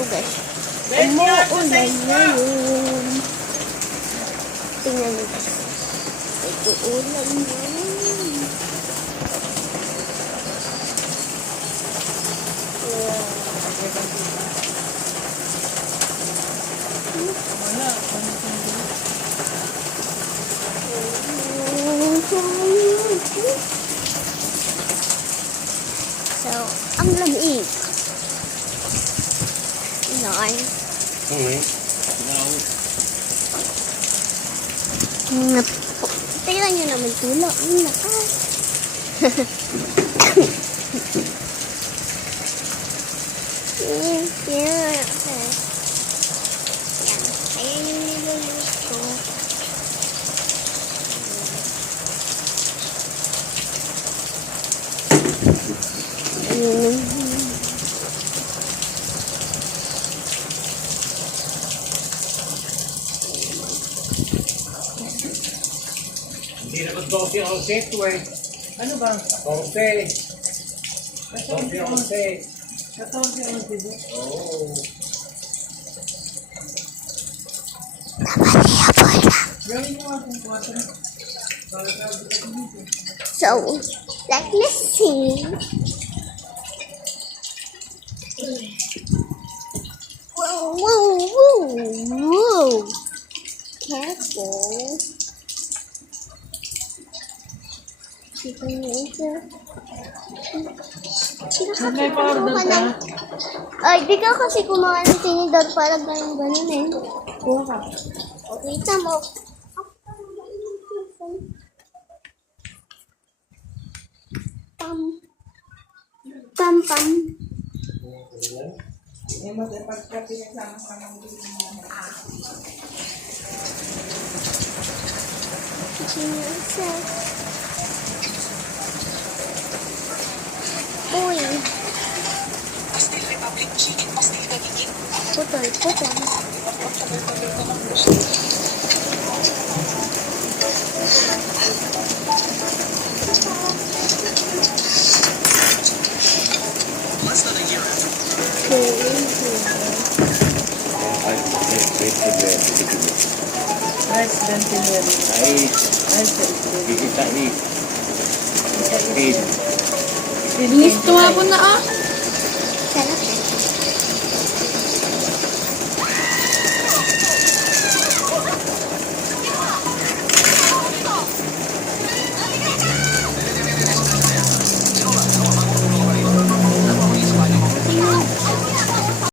So guys, umuulan ngayon. Tingnan nyo guys. Ito ulan ngayon. So, ang lamig. Noon. Tingnan nyo naman tulo. Ang lakas. Yan. Ayan yung nilulus ko. Hindi na ko 12 ang set eh. Ano ba? 14. 14 ang set. 14 ang tibo. Oo. Gawin mo nga kung 4. So, let's see. Whoa. Careful. Dito nyo ito. May powder ka? Ay, di ka kasi kumain ng tinidor para ganun eh. Kuha ka. Okay, tamo. Pam. Eh, pagka pinagsama-sama mo din yung Uy. Pastil Republic Chicken, pastil kagiging. Putol. Less than a year after. rice dantineri. Ay, Rice dantineri. kita ni. Kapatid. Linis tuwa ko na ah.